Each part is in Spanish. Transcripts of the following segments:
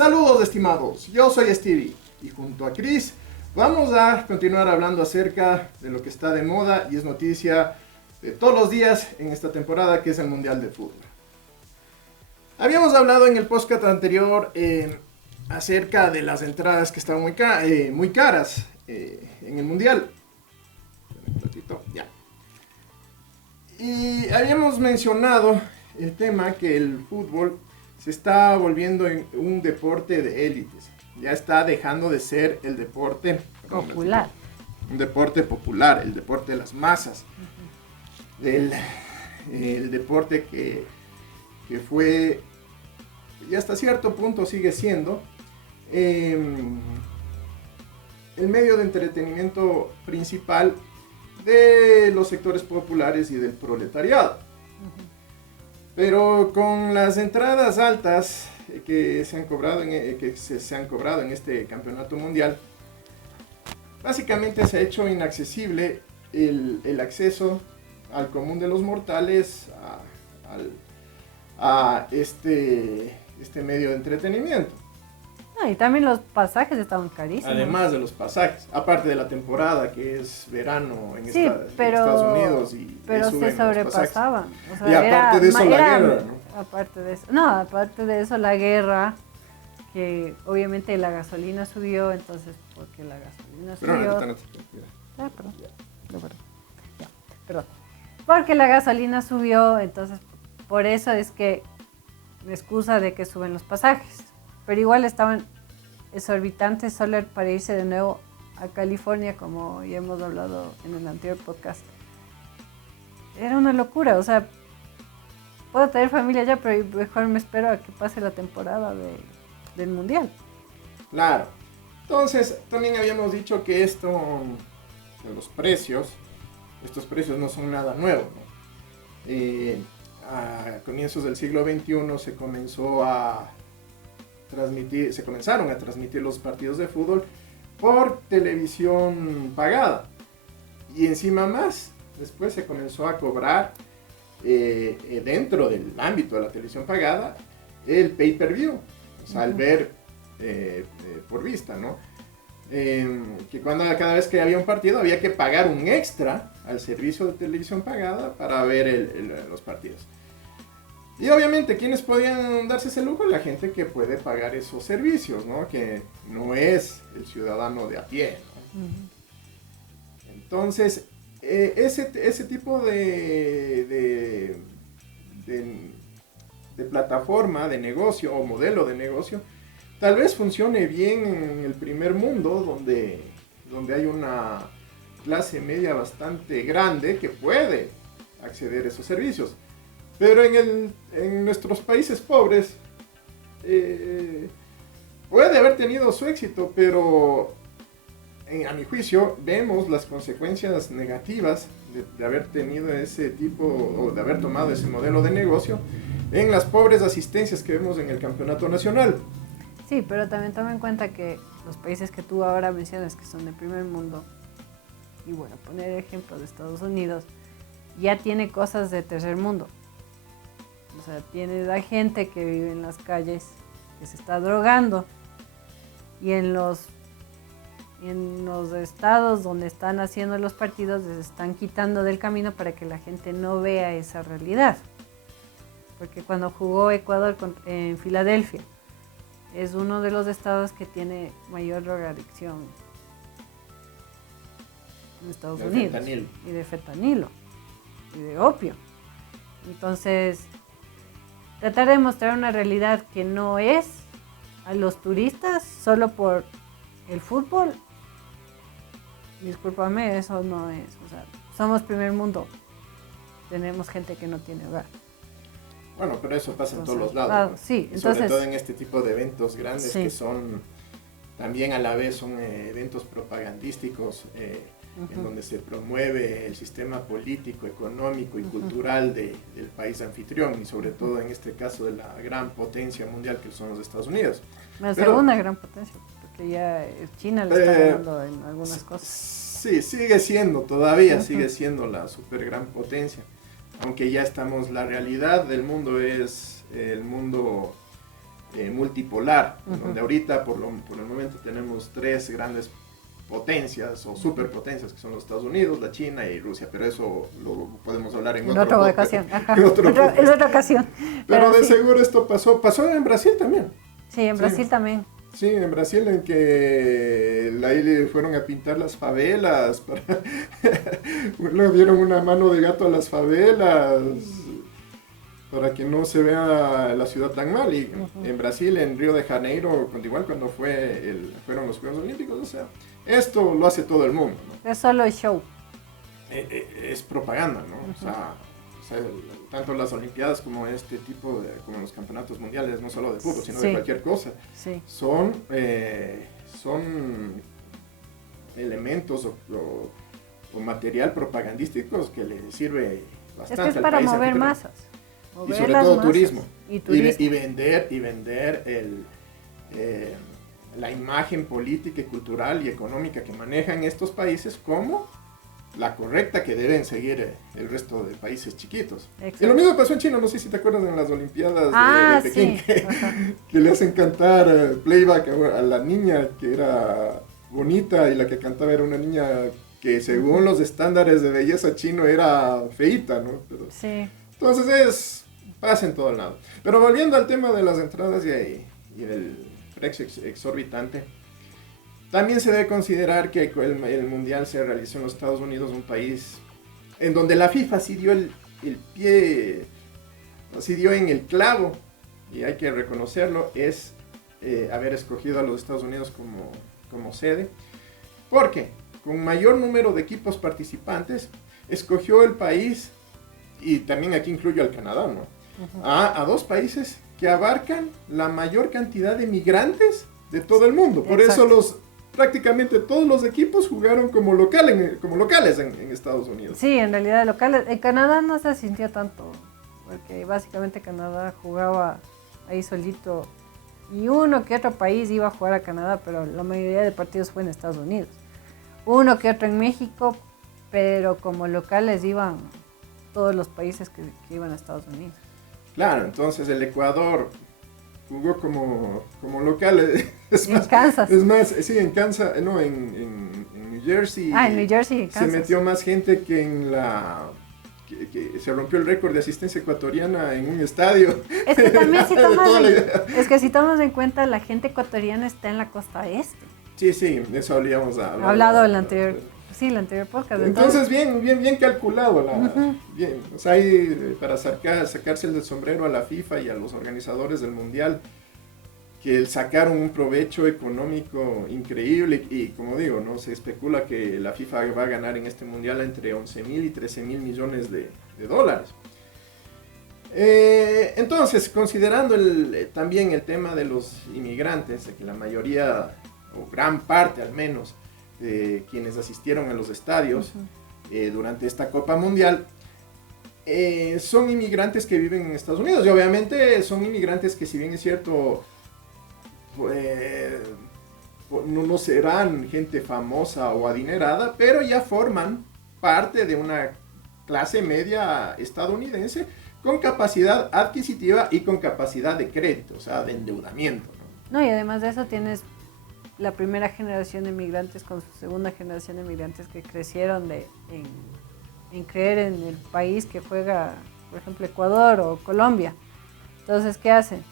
Saludos estimados, yo soy Stevie y junto a Chris vamos a continuar hablando acerca de lo que está de moda y es noticia de todos los días en esta temporada, que es el Mundial de Fútbol. Habíamos hablado en el podcast anterior acerca de las entradas que estaban muy caras en el Mundial. Ya. Y habíamos mencionado el tema que el fútbol se está volviendo en un deporte de élites. Ya está dejando de ser el deporte popular. Un deporte popular, el deporte de las masas. El deporte que fue, y hasta cierto punto sigue siendo, el medio de entretenimiento principal de los sectores populares y del proletariado. Pero con las entradas altas que se han cobrado en este campeonato mundial, básicamente se ha hecho inaccesible el acceso al común de los mortales a este medio de entretenimiento. Y también los pasajes estaban carísimos. Además de los pasajes, aparte de la temporada que es verano en Estados Unidos pero se sobrepasaban. O sea, y aparte de eso la guerra, ¿no? Aparte de eso la guerra, que obviamente la gasolina subió, entonces porque la gasolina subió. Perdón. Porque la gasolina subió, entonces por eso es que la excusa de que suben los pasajes. Pero igual estaban exorbitantes solo para irse de nuevo a California, como ya hemos hablado en el anterior podcast. Era una locura, o sea, puedo tener familia allá, pero mejor me espero a que pase la temporada del Mundial. Claro. Entonces, también habíamos dicho que estos precios no son nada nuevo, ¿no? A comienzos del siglo XXI se comenzaron a transmitir los partidos de fútbol por televisión pagada. Y encima más, después se comenzó a cobrar dentro del ámbito de la televisión pagada el pay-per-view, o sea, el ver por vista, ¿no? Que cada vez que había un partido había que pagar un extra al servicio de televisión pagada para ver los partidos. Y obviamente, ¿quiénes podían darse ese lujo? La gente que puede pagar esos servicios, ¿no? Que no es el ciudadano de a pie, ¿no? Entonces, ese tipo de plataforma de negocio o modelo de negocio tal vez funcione bien en el primer mundo, donde hay una clase media bastante grande que puede acceder a esos servicios. Pero en nuestros países pobres puede haber tenido su éxito, pero a mi juicio vemos las consecuencias negativas de haber tenido ese tipo o de haber tomado ese modelo de negocio en las pobres asistencias que vemos en el campeonato nacional. Sí, pero también toma en cuenta que los países que tú ahora mencionas que son del primer mundo, y bueno, poner ejemplo de Estados Unidos, ya tiene cosas de tercer mundo. O sea, tienes a gente que vive en las calles, que se está drogando, y en los estados donde están haciendo los partidos les están quitando del camino para que la gente no vea esa realidad. Porque cuando jugó Ecuador en Filadelfia, es uno de los estados que tiene mayor drogadicción en Estados Unidos. Fentanilo. Y de fentanilo, y de opio. Entonces, tratar de mostrar una realidad que no es a los turistas solo por el fútbol, discúlpame, eso no es. O sea, somos primer mundo, tenemos gente que no tiene hogar. Bueno, pero eso pasa en todos los lados, ¿no? Sí, entonces, sobre todo en este tipo de eventos grandes, sí, que son también a la vez son eventos propagandísticos, en donde se promueve el sistema político, económico y cultural del país anfitrión, y sobre todo en este caso de la gran potencia mundial que son los Estados Unidos. La segunda gran potencia, porque ya China le está ganando en algunas cosas. Sí, sigue siendo la super gran potencia, aunque ya estamos, la realidad del mundo es el mundo multipolar, donde ahorita por el momento tenemos tres grandes potencias o superpotencias, que son los Estados Unidos, la China y Rusia, pero eso lo podemos hablar en otra ocasión. En otra ocasión. Pero de seguro esto pasó en Brasil también. Sí, en Brasil también. Sí, en Brasil, en que ahí le fueron a pintar las favelas, le dieron una mano de gato a las favelas para que no se vea la ciudad tan mal. Y en Brasil, en Río de Janeiro, igual cuando fueron los Juegos Olímpicos, o sea, esto lo hace todo el mundo, ¿no? Es solo el show. Es propaganda, ¿no? O sea, tanto las Olimpiadas como este tipo como los campeonatos mundiales, no solo de fútbol, sino de cualquier cosa, son elementos o material propagandísticos que le sirve bastante es para mover masas. Y sobre todo turismo. Y vender la imagen política, cultural y económica que manejan estos países como la correcta que deben seguir el resto de países chiquitos. Exacto. Y lo mismo pasó en China, no sé si te acuerdas en las Olimpiadas de Pekín, que le hacen cantar playback a la niña que era bonita y la que cantaba era una niña que según los estándares de belleza chino era feíta, ¿no? Pero, entonces pasa en todo lado. Pero volviendo al tema de las entradas y del precio exorbitante, también se debe considerar que el Mundial se realizó en los Estados Unidos, un país en donde la FIFA sí dio el pie, sí dio en el clavo, y hay que reconocerlo, es haber escogido a los Estados Unidos como sede. ¿Por qué? Con mayor número de equipos participantes, escogió el país, y también aquí incluyo al Canadá, ¿no? A dos países que abarcan la mayor cantidad de migrantes de todo el mundo. Por eso prácticamente todos los equipos jugaron como locales en Estados Unidos. Sí, en realidad locales. En Canadá no se sintió tanto, porque básicamente Canadá jugaba ahí solito y uno que otro país iba a jugar a Canadá, pero la mayoría de partidos fue en Estados Unidos. Uno que otro en México, pero como locales iban todos los países que iban a Estados Unidos. Claro, entonces el Ecuador jugó como local. En Kansas. Es más, sí, en Kansas, no, en New Jersey. En New Jersey, Kansas. Se metió más gente que que se rompió el récord de asistencia ecuatoriana en un estadio. Es que también si tomas en cuenta, la gente ecuatoriana está en la costa este. Sí, eso habíamos hablado en el anterior podcast. Entonces bien calculado. Bien, o sea, ahí para sacarse el del sombrero a la FIFA y a los organizadores del Mundial, que sacaron un provecho económico increíble, y como digo, no se especula que la FIFA va a ganar en este Mundial entre 11.000 y 13.000 millones de dólares. Entonces, considerando también el tema de los inmigrantes, de que la mayoría, o gran parte al menos, de quienes asistieron a los estadios durante esta Copa Mundial, son inmigrantes que viven en Estados Unidos, y obviamente son inmigrantes que, si bien es cierto, no serán gente famosa o adinerada, pero ya forman parte de una clase media estadounidense con capacidad adquisitiva y con capacidad de crédito, o sea, de endeudamiento, ¿no? Y además de eso tienes la primera generación de migrantes con su segunda generación de migrantes que crecieron en creer en el país que juega, por ejemplo, Ecuador o Colombia. Entonces, ¿qué hacen?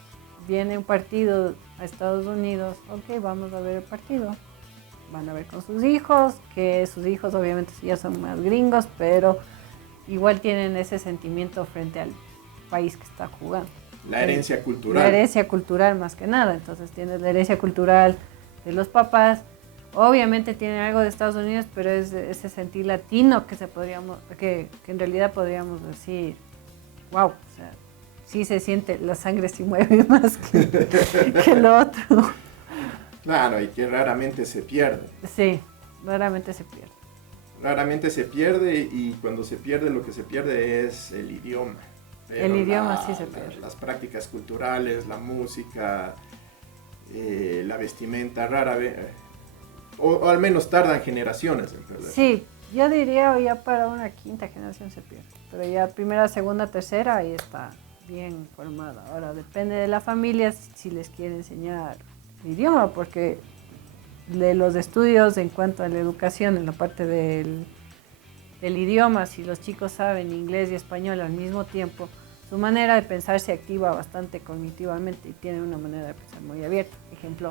Viene un partido a Estados Unidos, ok, vamos a ver el partido. Van a ver con sus hijos, que sus hijos obviamente ya son más gringos, pero igual tienen ese sentimiento frente al país que está jugando. La herencia cultural. La herencia cultural más que nada. Entonces tienes la herencia cultural de los papás. Obviamente tienen algo de Estados Unidos, pero es ese sentir latino que en realidad podríamos decir, wow, o sea, sí se siente, la sangre sí mueve más que lo otro. Claro, y que raramente se pierde. Sí, raramente se pierde. Raramente se pierde, y cuando se pierde, lo que se pierde es el idioma. Pero el idioma sí se pierde. Las prácticas culturales, la música, la vestimenta, rara vez, o al menos tardan generaciones en perder. Sí, yo diría ya para una quinta generación se pierde, pero ya primera, segunda, tercera, ahí está bien formada. Ahora depende de la familia si les quiere enseñar el idioma, porque de los estudios en cuanto a la educación, en la parte del idioma, si los chicos saben inglés y español al mismo tiempo, su manera de pensar se activa bastante cognitivamente y tienen una manera de pensar muy abierta. Ejemplo.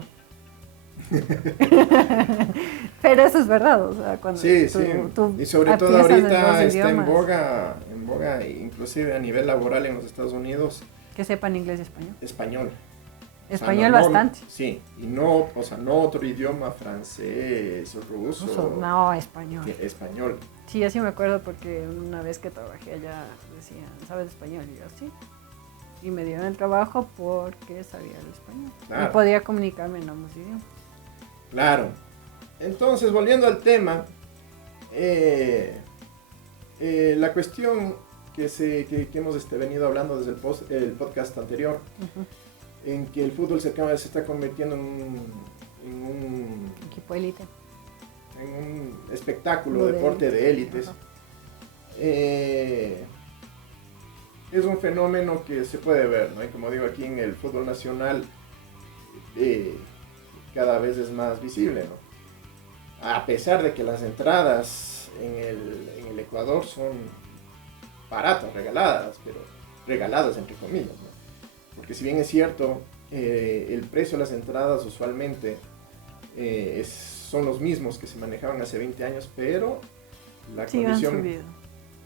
Pero eso es verdad, o sea, cuando Sí, sí. Y sobre todo ahorita está en boga, inclusive a nivel laboral en los Estados Unidos. Que sepan inglés y español. Español. Español O sea, bastante. Sí, y no, o sea, no otro idioma, francés, ruso. No, español. Español. Sí, así me acuerdo porque una vez que trabajé allá decían, ¿sabes español? Y yo, sí. Y me dieron el trabajo porque sabía el español. Claro. Y podía comunicarme en ambos idiomas. Claro. Entonces, volviendo al tema, la cuestión que hemos venido hablando desde el podcast anterior, en que el fútbol se está convirtiendo en un equipo élite. En un espectáculo, deporte de élites. Es un fenómeno que se puede ver, ¿no? Y como digo, aquí en el fútbol nacional cada vez es más visible, ¿no? A pesar de que las entradas en el Ecuador son baratas, pero regaladas entre comillas, ¿no? Porque si bien es cierto, el precio de las entradas usualmente son los mismos que se manejaban hace 20 años, pero la condición...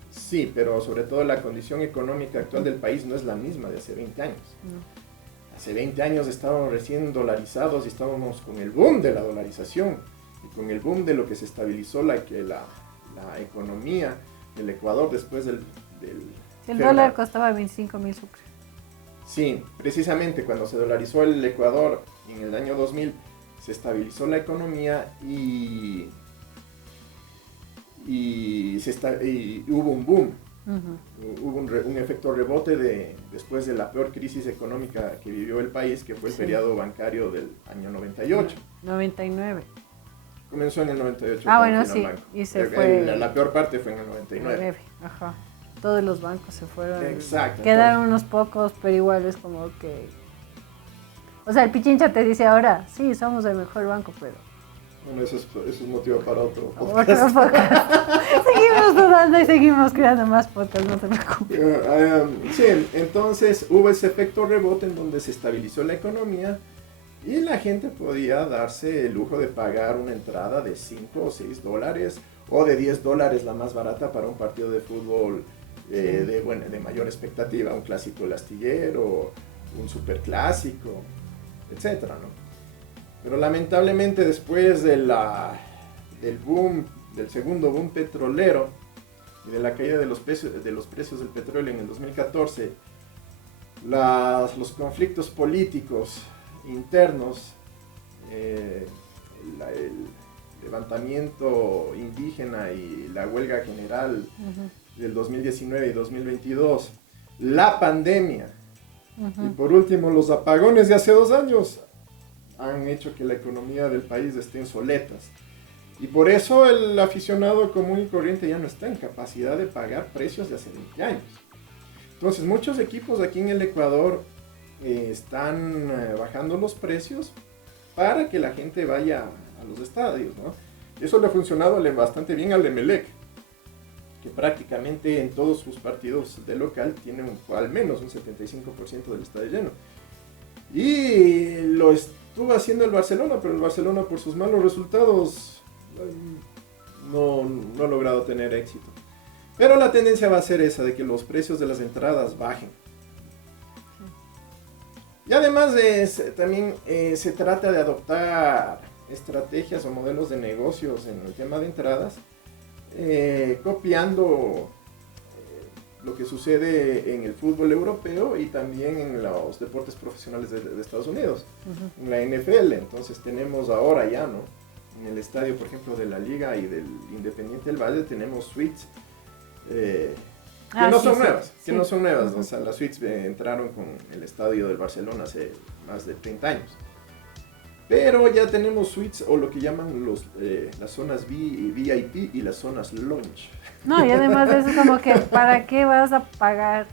Sí, pero sobre todo la condición económica actual del país no es la misma de hace 20 años. No. Hace 20 años estábamos recién dolarizados y estábamos con el boom de la dolarización y con el boom de lo que se estabilizó la economía del Ecuador después del el dólar costaba 25.000 sucres. Sí, precisamente cuando se dolarizó el Ecuador en el año 2000 se estabilizó la economía y hubo un boom. Hubo un efecto rebote después de la peor crisis económica que vivió el país, que fue el periodo bancario del año 98. 99. Comenzó en el 98. Bueno, sí. Y se fue. La peor parte fue en el 99. Ajá. Todos los bancos se fueron. Exacto. Quedaron unos pocos, pero igual es como que... O sea, el Pichincha te dice ahora, sí, somos el mejor banco, pero... Bueno, eso es motivo para otro podcast. Seguimos dudando y seguimos creando más podcasts, no te preocupes. Sí, entonces hubo ese efecto rebote en donde se estabilizó la economía y la gente podía darse el lujo de pagar una entrada de 5 o 6 dólares o de 10 dólares la más barata para un partido de fútbol de mayor expectativa, un clásico del astillero, un superclásico, etcétera, ¿no? Pero lamentablemente después del segundo boom petrolero y de la caída de los precios del petróleo en el 2014, los conflictos políticos internos, el levantamiento indígena y la huelga general del 2019 y 2022, la pandemia y por último los apagones de hace 2 años han hecho que la economía del país esté en soletas. Y por eso el aficionado común y corriente ya no está en capacidad de pagar precios de hace 20 años. Entonces muchos equipos aquí en el Ecuador están bajando los precios para que la gente vaya a los estadios, ¿no? Eso le ha funcionado bastante bien al Emelec, que prácticamente en todos sus partidos de local tiene al menos un 75% del estadio lleno. Y lo estuvo haciendo el Barcelona, pero el Barcelona por sus malos resultados no ha logrado tener éxito. Pero la tendencia va a ser esa, de que los precios de las entradas bajen. Y además también se trata de adoptar estrategias o modelos de negocios en el tema de entradas, copiando lo que sucede en el fútbol europeo y también en los deportes profesionales de Estados Unidos, en la NFL. Entonces tenemos ahora ya, ¿no? En el estadio, por ejemplo, de la Liga y del Independiente del Valle tenemos suites que no son nuevas. O sea, las suites entraron con el estadio del Barcelona hace más de 30 años. Pero ya tenemos suites o lo que llaman las zonas VIP y las zonas lounge. No, y además de eso como que ¿para qué vas a pagar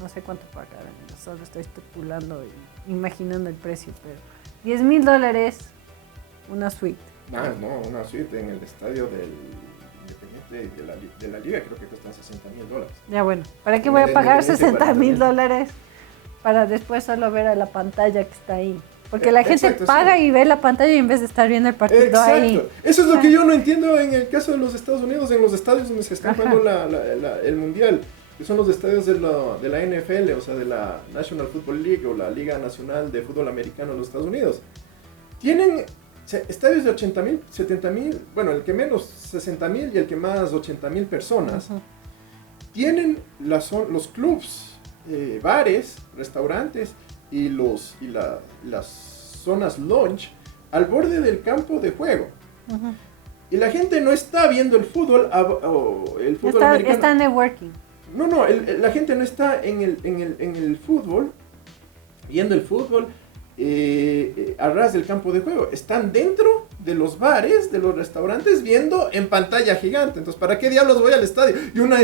no sé cuánto pagarán, solo estoy especulando, imaginando el precio, pero $10,000 una suite. Ah, no, una suite en el estadio del Independiente de la Liga creo que cuestan $60,000. Ya bueno, ¿para qué En voy a el pagar Independiente $60,000 para después solo ver a la pantalla que está ahí? Porque la gente Exacto, paga sí. y ve la pantalla en vez de estar viendo el partido Exacto. ahí. Eso es lo que yo no entiendo en el caso de los Estados Unidos, en los estadios donde se está jugando el Mundial, que son los estadios de la NFL, o sea, de la National Football League o la Liga Nacional de Fútbol Americano de los Estados Unidos. Tienen estadios de 80,000, 70,000, bueno, el que menos 60,000 y el que más 80,000 personas. Ujú. Tienen los clubs, bares, restaurantes y las zonas lounge al borde del campo de juego. Ujú. Y la gente no está viendo el fútbol, americano. Está networking. No, la gente no está en el fútbol, viendo el fútbol a ras del campo de juego. Están dentro de los bares, de los restaurantes, viendo en pantalla gigante. Entonces, ¿para qué diablos voy al estadio? Y una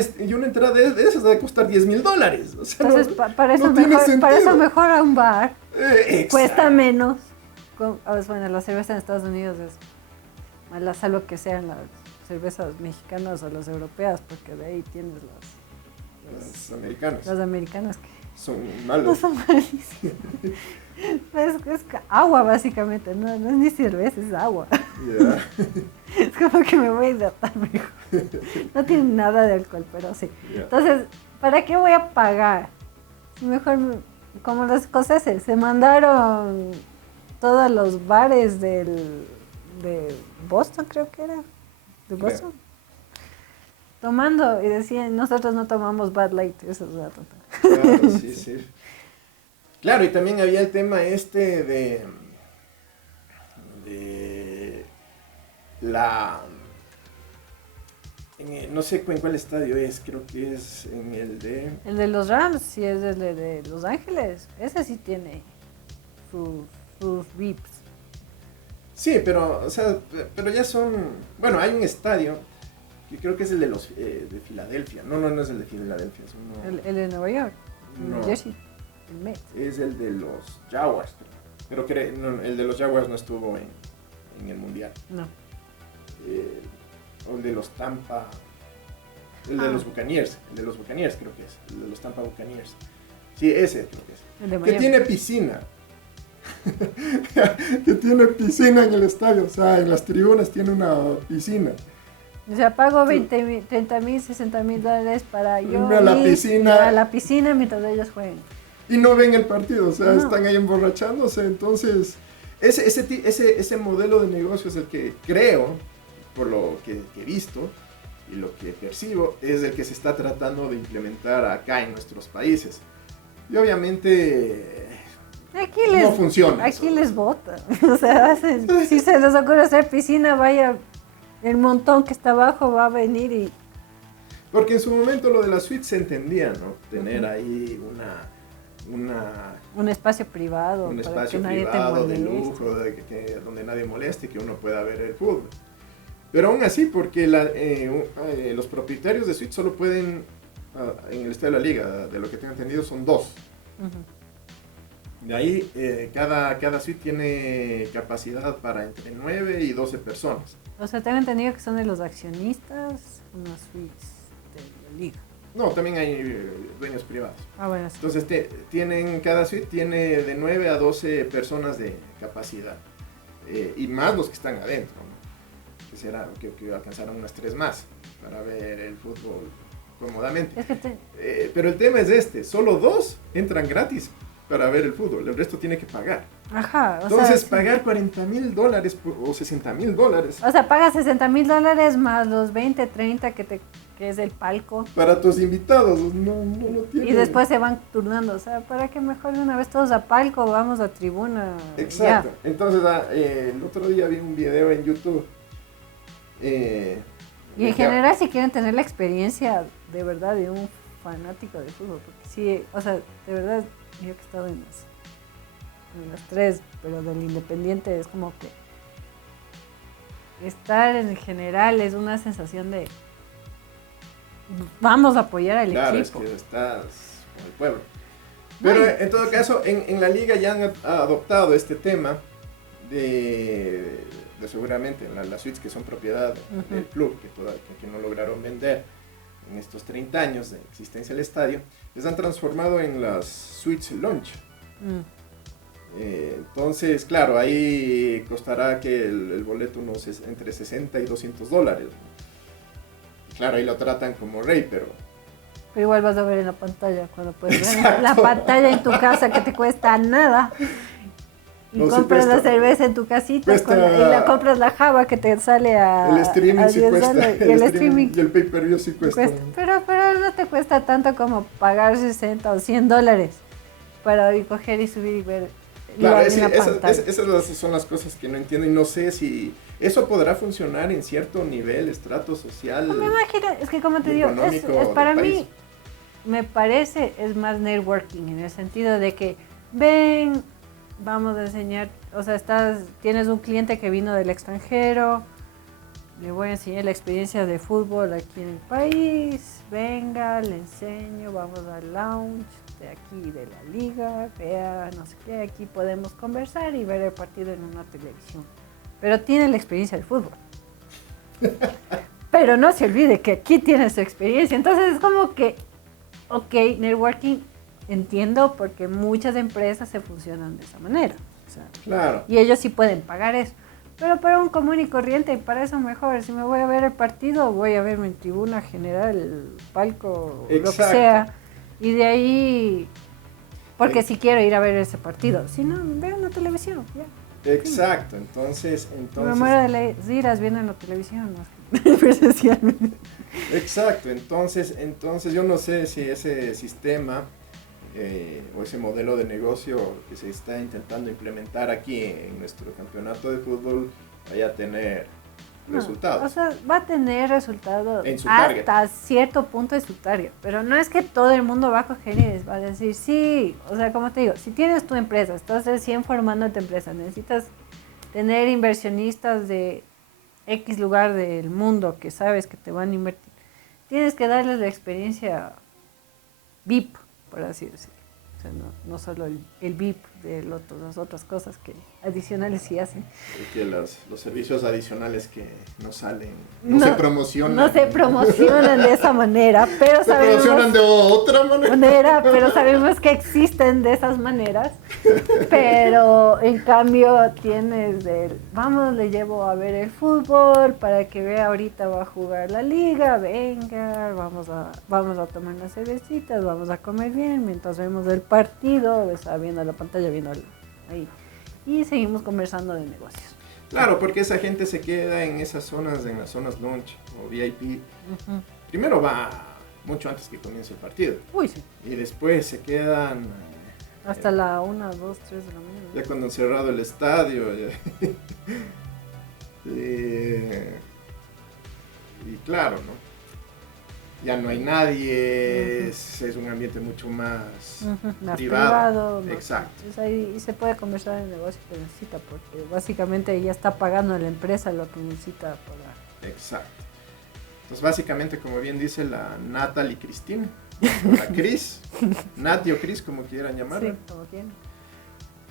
entrada de esas debe costar $10,000. O sea, Entonces, para eso mejor a un bar. Cuesta menos. Bueno, la cerveza en Estados Unidos es mala, salvo que sean las cervezas mexicanas o las europeas, porque de ahí tienes las americanas. Las americanas que son malas. no son malísimas. Es agua básicamente, no es ni cerveza, es agua. Yeah. Es como que me voy a hidratar mejor. No tiene nada de alcohol, pero sí. Yeah. Entonces, ¿para qué voy a pagar? Mejor, como los escoceses, se mandaron todos los bares de Boston, creo que era. ¿De Boston? Yeah. Tomando y decían, nosotros no tomamos Bud Light, eso es la tonta. Claro, sí. Claro, y también había el tema de la... no sé en cuál estadio es, creo que es en el de... El de los Rams, sí, es el de Los Ángeles. Ese sí tiene sus VIPs. Sí, pero ya son... Bueno, hay un estadio que creo que es el de los de Filadelfia. No es el de Filadelfia. Es uno... el de Nueva York, no. New Jersey. Es el de los Jaguars, pero el de los Jaguars no estuvo en el Mundial. No. O el de los Tampa, el de los Buccaneers, creo que es, el de los Tampa Buccaneers. Sí, ese creo que es. El de que tiene piscina. Que tiene piscina en el estadio, o sea, en las tribunas tiene una piscina. O sea, pago $20,000, $30,000, $60,000 para yo ir a la piscina mientras ellos jueguen. Y no ven el partido, o sea, están ahí emborrachándose. Entonces, ese modelo de negocio es el que creo, por lo que he visto y lo que percibo, es el que se está tratando de implementar acá en nuestros países. Y obviamente no funciona. Aquí les votan. O sea, si se les ocurre hacer piscina, vaya, el montón que está abajo va a venir y... Porque en su momento lo de la suite se entendía, ¿no? Tener ahí un espacio privado, que nadie te moleste, de lujo, donde nadie moleste, que uno pueda ver el fútbol. Pero aún así, porque los propietarios de suite solo pueden, en el estadio de la liga, de lo que tengo entendido, son 2. De ahí, cada suite tiene capacidad para entre 9 y 12 personas. O sea, tengo entendido que son de los accionistas, unas suites de la liga. No, también hay dueños privados. Bueno, sí. Entonces, cada suite tiene de 9 a 12 personas de capacidad. Y más los que están adentro, ¿no? Que será que alcanzarán unas 3 más para ver el fútbol cómodamente. Pero el tema es solo 2 entran gratis para ver el fútbol, el resto tiene que pagar. Ajá. Entonces, pagar $40,000 o $60,000. O sea, pagas $60,000 más los 20, 30 que es el palco. Para tus invitados, no tiene. Y después se van turnando, o sea, para que mejor de una vez todos a palco, vamos a tribuna. Exacto. Ya. Entonces, el otro día vi un video en YouTube. Y en general, si quieren tener la experiencia de verdad de un fanático de fútbol, porque sí, o sea, de verdad, yo que he estado en las 3, pero del Independiente es como que estar en general es una sensación de vamos a apoyar al equipo. Claro, es que estás con el pueblo. Pero en todo caso, en la liga ya han adoptado este tema de seguramente las suites que son propiedad del club, que no lograron vender en estos 30 años de existencia del estadio, les han transformado en las suites lounge. Entonces, claro, ahí costará que el boleto entre $60 y $200. Claro, ahí lo tratan como rey, pero igual vas a ver en la pantalla cuando puedes ver la pantalla en tu casa que te cuesta nada. Y no, compras la cerveza en tu casita y la compras la java que te sale a el streaming a sí cuesta. Y el streaming y el pay-per-view sí cuesta. Pero no te cuesta tanto como pagar $60 o $100 para coger y subir y ver. Claro, esas son las cosas que no entiendo y no sé si eso podrá funcionar en cierto nivel, estrato social. No me imagino, es que como te digo, es para mí, me parece, es más networking en el sentido de que ven, vamos a enseñar, o sea, tienes un cliente que vino del extranjero, le voy a enseñar la experiencia de fútbol aquí en el país, venga, le enseño, vamos al lounge de aquí de la liga, vea, no sé qué, aquí podemos conversar y ver el partido en una televisión. Pero tiene la experiencia del fútbol. Pero no se olvide que aquí tiene su experiencia. Entonces es como que, ok, networking, entiendo porque muchas empresas se funcionan de esa manera. O sea, claro. Y ellos sí pueden pagar eso. Pero para un común y corriente, para eso mejor, si me voy a ver el partido, voy a verme en tribuna general, palco, lo que sea. Y de ahí, porque si quiero ir a ver ese partido, si no, veo en la televisión, ya. Exacto, entonces... Me muero de las iras viendo en la televisión, ¿no? Presencialmente. Exacto, entonces yo no sé si ese sistema o ese modelo de negocio que se está intentando implementar aquí en nuestro campeonato de fútbol vaya a tener resultados. O sea, va a tener resultados hasta cierto punto de su target, pero no es que todo el mundo va a coger y va a decir, sí, o sea, como te digo, si tienes tu empresa, estás recién formando tu empresa, necesitas tener inversionistas de X lugar del mundo que sabes que te van a invertir, tienes que darles la experiencia VIP, por así decirlo. O sea, no solo el VIP de las otras cosas que adicionales sí hacen. Porque los servicios adicionales que no salen, no se promocionan. No se promocionan de esa manera, pero se promocionan de otra manera. Pero sabemos que existen de esas maneras. Pero en cambio tienes le llevo a ver el fútbol para que vea ahorita va a jugar la liga, venga, vamos a tomar unas cervecitas, vamos a comer bien mientras vemos el partido, está viendo la pantalla, viendo ahí. Y seguimos conversando de negocios. Claro, porque esa gente se queda en esas zonas, en las zonas lunch o VIP. Uh-huh. Primero va mucho antes que comience el partido. Uy, sí. Y después se quedan... hasta la 1, 2, 3 de la mañana. Ya cuando han cerrado el estadio. Y claro, ¿no? Ya no hay nadie, uh-huh. es un ambiente mucho más, uh-huh. privado. ¿No? Exacto. Entonces ahí se puede conversar en el negocio que necesita, porque básicamente ya está pagando a la empresa lo que necesita pagar. Exacto. Entonces básicamente, como bien dice la Natalie Cristina, la Cris, Nati o Cris, como quieran llamarla. Sí, como quieran.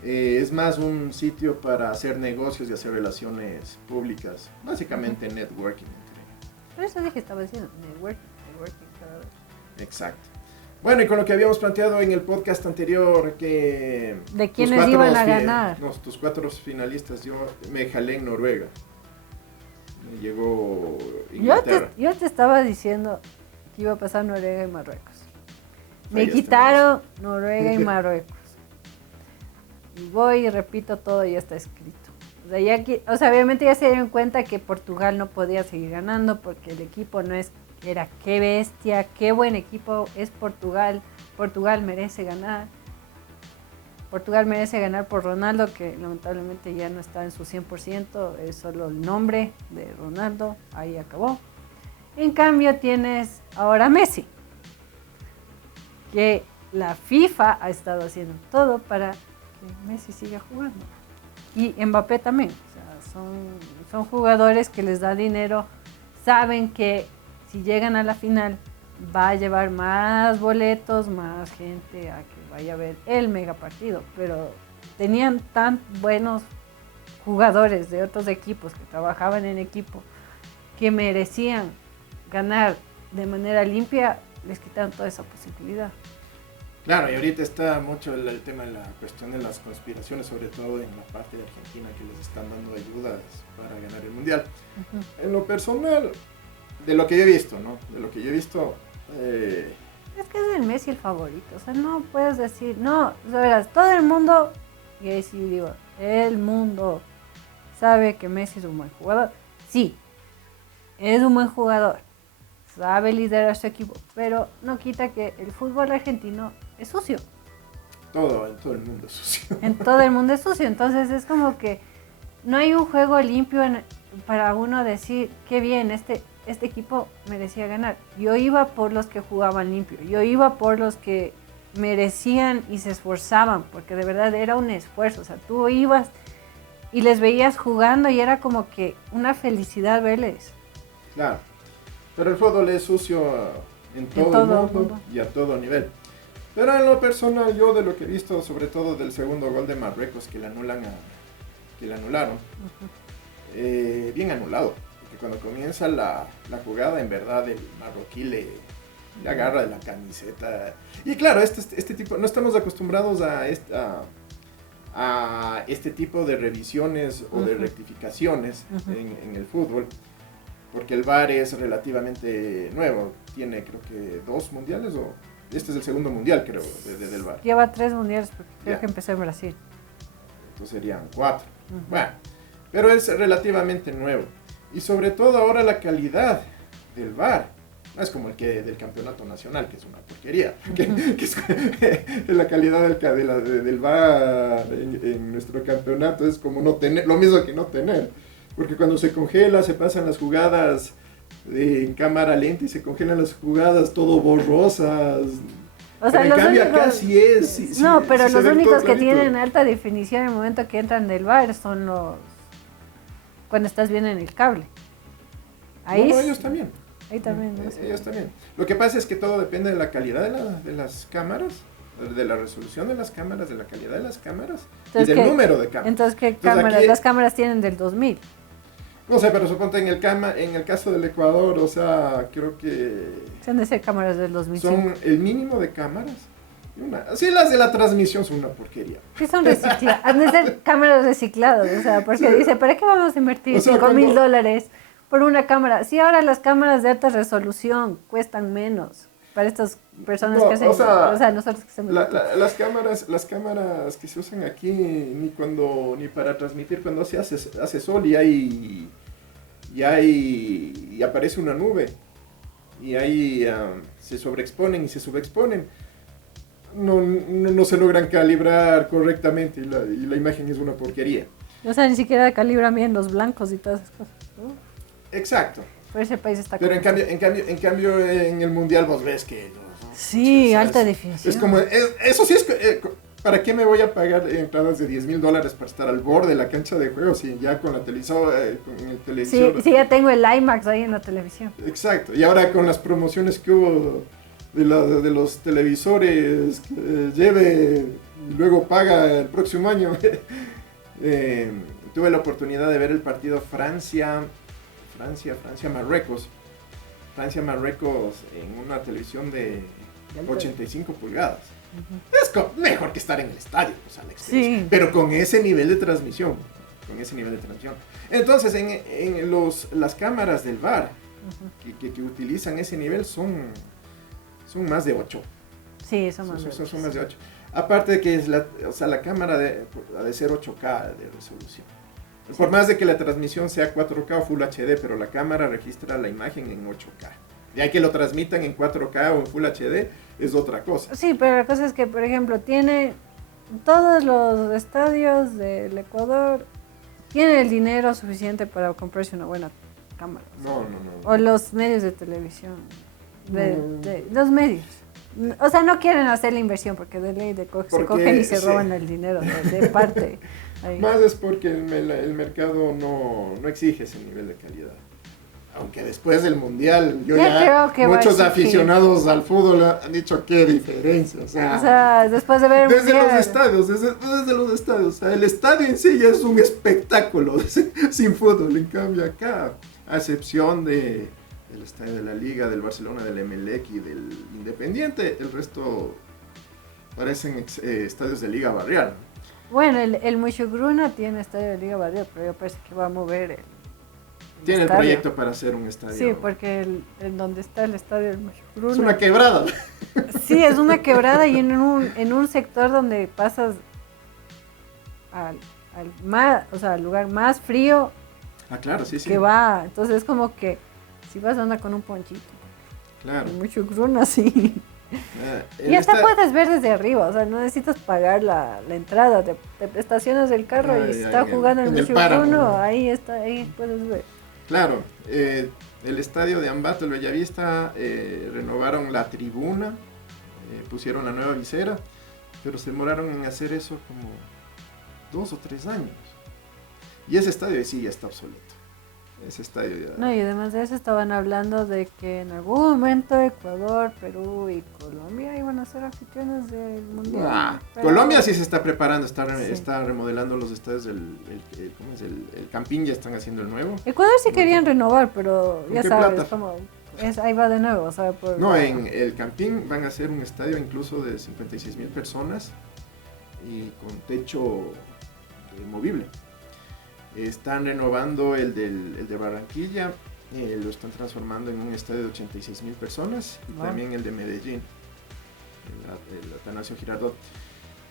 Es más un sitio para hacer negocios y hacer relaciones públicas, básicamente uh-huh. networking. Pero eso dije, estaba diciendo, networking cada vez. Exacto. Bueno, y con lo que habíamos planteado en el podcast anterior, que... ¿de quiénes iban a ganar? Tus 4 finalistas, yo me jalé en Noruega. Me llegó Inglaterra. Yo te estaba diciendo que iba a pasar Noruega y Marruecos. Me quitaron Noruega y Marruecos. Y voy y repito, todo ya está escrito. O sea, obviamente ya se dieron cuenta que Portugal no podía seguir ganando porque el equipo era qué bestia, qué buen equipo es Portugal. Portugal merece ganar. Portugal merece ganar por Ronaldo, que lamentablemente ya no está en su 100%, es solo el nombre de Ronaldo, ahí acabó. En cambio tienes ahora Messi, que la FIFA ha estado haciendo todo para que Messi siga jugando. Y Mbappé también, o sea, son jugadores que les da dinero, saben que si llegan a la final va a llevar más boletos, más gente a que vaya a ver el mega partido, pero tenían tan buenos jugadores de otros equipos que trabajaban en equipo que merecían ganar de manera limpia, les quitaron toda esa posibilidad. Claro, y ahorita está mucho el tema de la cuestión de las conspiraciones, sobre todo en la parte de Argentina, que les están dando ayudas para ganar el Mundial. En lo personal, de lo que yo he visto, ¿no? De lo que yo he visto... Es que es el Messi el favorito, o sea, no puedes decir, no, verás, todo el mundo, y ahí sí digo, el mundo sabe que Messi es un buen jugador. Sí, es un buen jugador, sabe liderar su equipo, pero no quita que el fútbol argentino es sucio. En todo el mundo es sucio. En todo el mundo es sucio, entonces es como que no hay un juego limpio para uno decir, qué bien, este equipo merecía ganar. Yo iba por los que jugaban limpio, yo iba por los que merecían y se esforzaban, porque de verdad era un esfuerzo, o sea, tú ibas y les veías jugando y era como que una felicidad verles. Claro, pero el fútbol es sucio en todo el mundo y a todo nivel. Pero en lo personal, yo de lo que he visto, sobre todo del segundo gol de Marruecos, que le anularon, bien anulado. Porque cuando comienza la jugada, en verdad el marroquí le agarra de la camiseta. Y claro, este tipo, no estamos acostumbrados a este tipo de revisiones o de rectificaciones en el fútbol. Porque el VAR es relativamente nuevo. Tiene creo que 2 mundiales o... Este es el segundo mundial, creo, del VAR. Lleva 3 mundiales porque creo que empezó en Brasil. Entonces serían 4. Bueno, pero es relativamente nuevo. Y sobre todo ahora la calidad del VAR. No es como el que del campeonato nacional, que es una porquería. Que es la calidad del VAR en nuestro campeonato es como no tener, lo mismo que no tener. Porque cuando se congela, se pasan las jugadas en cámara lenta y se congelan las jugadas todo borrosas. O sea, en cambio acá sí es... Sí, no, sí, pero sí los únicos que clarito. tienen alta definición en el momento que entran del VAR son los... Cuando estás bien en el cable. Ahí no, ellos también. Ahí también. No sé. Ellos también. Lo que pasa es que todo depende de la calidad de las cámaras, de la resolución de las cámaras, de la calidad de las cámaras y del número de cámaras. Entonces, ¿qué cámaras? Aquí, las cámaras tienen del 2000. No sé, pero suponte en el caso del Ecuador, o sea, creo que... Son de ser cámaras del 2005. Son el mínimo de cámaras. Sí, las de la transmisión son una porquería. Sí, son recicladas. Han de ser cámaras recicladas, o sea, porque sí. Dice, ¿para qué vamos a invertir $5,000 por una cámara? Sí, ahora las cámaras de alta resolución cuestan menos para estas personas que hacen... O sea, nosotros que hacemos... Las cámaras que se usan aquí, ni para transmitir cuando hace sol y aparece una nube y ahí se sobreexponen y se subexponen. No se logran calibrar correctamente y la imagen es una porquería. O sea, ni siquiera calibran bien los blancos y todas esas cosas, ¿no? Exacto. Pero ese país está... Pero en cambio en el mundial vos ves que... Sí, alta definición. Es como... eso sí es... ¿Para qué me voy a pagar entradas de $10,000 para estar al borde de la cancha de juego si ya con la televisor... con el televisor... Sí, ya tengo el IMAX ahí en la televisión. Exacto. Y ahora con las promociones que hubo... De los televisores, lleve y luego paga el próximo año. Tuve la oportunidad de ver el partido Francia-Marruecos. Francia-Marruecos en una televisión de 85 pulgadas. Es mejor que estar en el estadio, o sea, la experiencia. Sí. Pero con ese nivel de transmisión. Entonces, las cámaras del VAR que utilizan ese nivel son más de 8. Sí, son más de 8. Aparte de que la cámara ha de ser 8K de resolución. Sí. Por más de que la transmisión sea 4K o Full HD, pero la cámara registra la imagen en 8K. Ya que lo transmitan en 4K o en Full HD es otra cosa. Sí, pero la cosa es que, por ejemplo, tiene todos los estadios del Ecuador, tienen el dinero suficiente para comprarse una buena cámara. No. O los medios de televisión. De los medios. O sea, no quieren hacer la inversión porque de ley se cogen y se roban el dinero de parte. Ahí. Más es porque el mercado no exige ese nivel de calidad. Aunque después del Mundial, Creo que va a muchos exigir. aficionados al fútbol han dicho qué diferencia. O sea, después de ver el desde Mundial. los estadios, desde los estadios. O sea, el estadio en sí ya es un espectáculo sin fútbol. En cambio acá, a excepción del estadio de la Liga, del Barcelona, del Emelec y del Independiente, el resto parecen estadios de Liga Barrial. Bueno, el Muchugruna tiene estadio de Liga Barrio, pero yo parece que va a mover el Tiene el estadio. proyecto para hacer un estadio. Sí, porque en donde está el estadio del Muchugruna. Es una quebrada. Sí, es una quebrada y en un sector donde pasas al lugar más frío Ah, claro, sí, sí. que va. Entonces es como que si vas a andar con un ponchito. Claro. El Muchugruna, sí. El Y hasta esta- puedes ver desde arriba, o sea, no necesitas pagar la entrada, te estacionas del carro Ah, y ya, está en jugando el el páramo, Muchugruna, ¿no? ahí está, ahí puedes ver. Claro, el estadio de Ambato, el Bellavista, renovaron la tribuna, pusieron la nueva visera, pero se demoraron en hacer eso como 2 o 3 años. Y ese estadio sí ya está obsoleto. Ese estadio ya... No, y además de eso estaban hablando de que en algún momento Ecuador, Perú y Colombia iban a ser anfitriones del Mundial. Ah, pero- Colombia sí se está preparando, está Sí. remodelando los estadios ¿cómo es? El Campín, ya están haciendo el nuevo. Ecuador sí querían renovar, pero ¿Con ya qué sabes, plata? como ahí va de nuevo, o sea, por No, en el Campín van a hacer un estadio incluso de 56,000 personas y con techo movible. Están renovando el de Barranquilla, lo están transformando en un estadio de 86,000 personas y Wow. también el de Medellín, el Atanasio Girardot.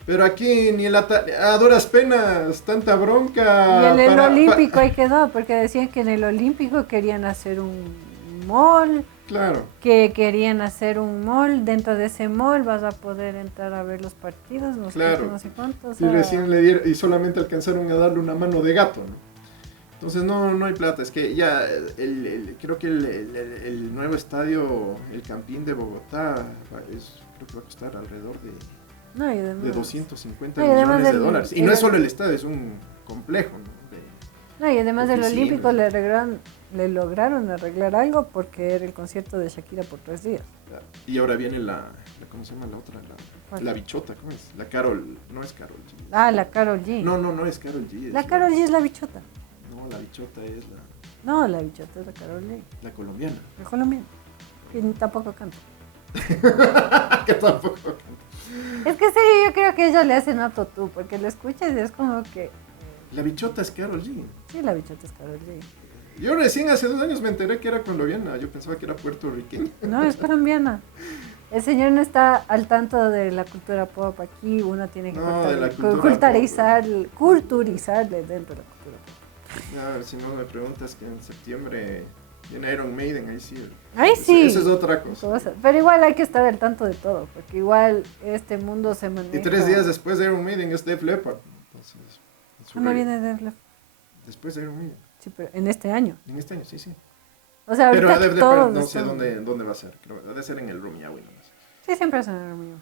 Pero aquí ni a duras penas, tanta bronca. Y en el Olímpico ahí quedó, porque decían que en el Olímpico querían hacer un mall, Claro, que querían hacer un mall, dentro de ese mall vas a poder entrar a ver los partidos, no sé Claro. qué, no sé cuánto. o y sea, recién le dieron, y solamente alcanzaron a darle una mano de gato, ¿no? Entonces no hay plata, es que ya creo que el nuevo estadio, el Campín de Bogotá, creo que va a costar alrededor no, y de además, 250 No, y además millones de del- dólares. Y no es solo el estadio, es un complejo, ¿no? no, y además del oficinas. Olímpico le lograron arreglar algo porque era el concierto de Shakira por 3 días. Y ahora viene ¿cómo se llama la otra? ¿Cuál? La bichota, ¿cómo es? La Carol, no es Carol G. Ah, la Karol G. No es Carol G. La Karol G es la bichota. No, la bichota es No, la bichota es la Karol G. la colombiana. El colombiano. Que tampoco canta. Que tampoco. Es que sí, yo creo que ellos le hacen autotune, porque lo escuchas y es como que... La bichota es Carol G. Sí, la bichota es Karol G. Yo recién hace 2 años me enteré que era colombiana. Yo pensaba que era puertorriqueña. No, es colombiana. El señor no está al tanto de la cultura pop aquí, uno tiene que No, de la cultura culturizarle dentro de la cultura pop. A ver, si no me preguntas que en septiembre viene Iron Maiden, ahí sí. Ahí sí. Esa es otra cosa. Pero igual hay que estar al tanto de todo, porque igual este mundo se maneja... Y 3 días después de Iron Maiden es Def Leppard. Entonces, es su No rey. viene de... Después de Iron Maiden. Sí, pero en este año. En este año, sí, sí. O sea, Pero ahorita Def todos Leppard no sé están- dónde va a ser. Creo que debe ser en el Rumiñahui nomás. Sí, siempre es en el mío.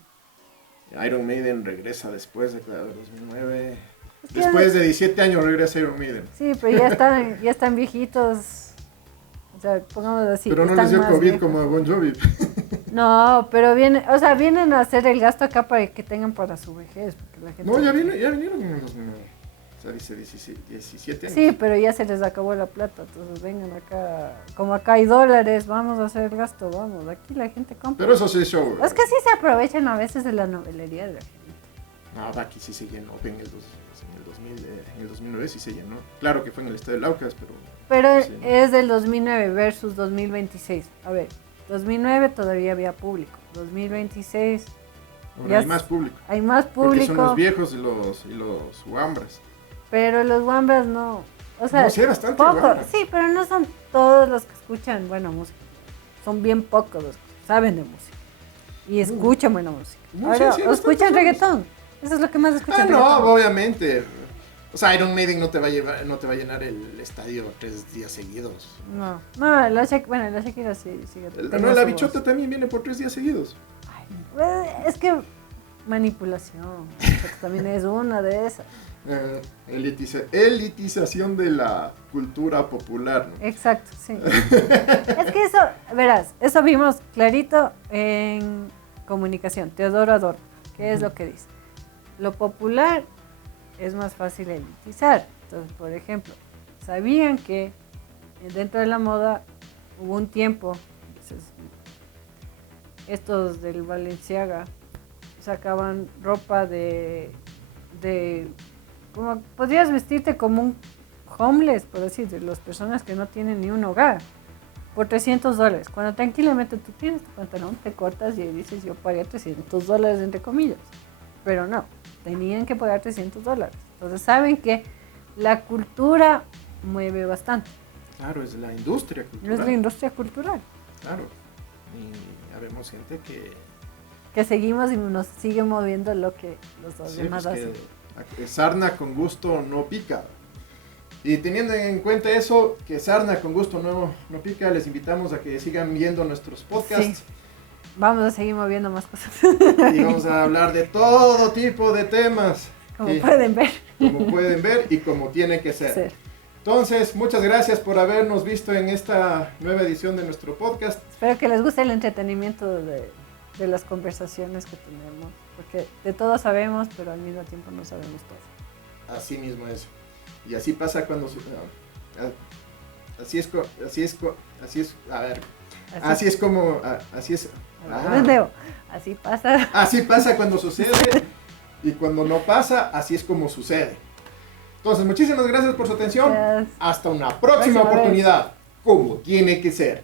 Iron Maiden regresa después de 2009. Es que Después de 17 años regresa Iron Maiden. Sí, pero ya están viejitos. O sea, pongamos así. Pero no están les dio más COVID viejos. como a Bon Jovi. No, pero vienen a hacer el gasto acá para que tengan para su vejez. Porque la gente... No, ya vinieron en el 2009. O sea, dice 17 años. Sí, pero ya se les acabó la plata, entonces vengan acá, como acá hay dólares, vamos a hacer el gasto, vamos, aquí la gente compra. Pero eso sí es show. Es que sí se aprovechan a veces de la novelería de la gente. No, aquí sí se llenó. En el 2009 sí se llenó. Claro que fue en el estadio de Laucas, pero... Pero Sí. es del 2009 versus 2026. A ver, 2009 todavía había público, 2026 Ahora Ya hay s- más público. hay más Porque son los público, viejos y los guambras. pero los Wambras no, o sea, No, sí hay bastante poco, Wambras. sí, pero no son todos los que escuchan buena música. Son bien pocos los que saben de música y escuchan buena música. No, Ahora, sí, o escuchan bastantes reggaetón. Eso es lo que más escuchan. No, reggaetón. obviamente. O sea, Iron Maiden no te va a llenar el estadio 3 días seguidos. No, bueno, la Shakira sí sigue. tengo No, la su bichota voz. también viene por 3 días seguidos. Ay, es que manipulación. La Shakira también es una de esas. Elitización de la cultura popular, ¿no? Exacto, sí. Es que eso, verás, eso vimos clarito en comunicación, Teodoro Adorno, que es lo que dice. Lo popular es más fácil elitizar. Entonces, por ejemplo, sabían que dentro de la moda hubo un tiempo, estos del Balenciaga sacaban ropa de como podrías vestirte como un homeless, por decir, de las personas que no tienen ni un hogar, por $300. Cuando tranquilamente tú tienes tu pantalón, te cortas y dices, yo pagué $300, entre comillas. Pero no, tenían que pagar $300. Entonces saben que la cultura mueve bastante. Claro, es la industria cultural. Es la industria cultural. Claro. Y habemos gente que seguimos y nos sigue moviendo lo que los demás pues hacen. Que sarna con gusto no pica. Y teniendo en cuenta eso, que sarna con gusto no pica, les invitamos a que sigan viendo nuestros podcasts. Sí. Vamos a seguir moviendo más cosas. Y vamos a hablar de todo tipo de temas. Como pueden ver. Como pueden ver y como tiene que ser. Sí. Entonces, muchas gracias por habernos visto en esta nueva edición de nuestro podcast. Espero que les guste el entretenimiento de las conversaciones que tenemos, porque de todo sabemos, pero al mismo tiempo no sabemos todo. Así mismo es. Y así pasa cuando así es así pasa. Así pasa cuando sucede y cuando no pasa, así es como sucede. Entonces, muchísimas gracias por su atención. Gracias. Hasta una próxima oportunidad, como tiene que ser.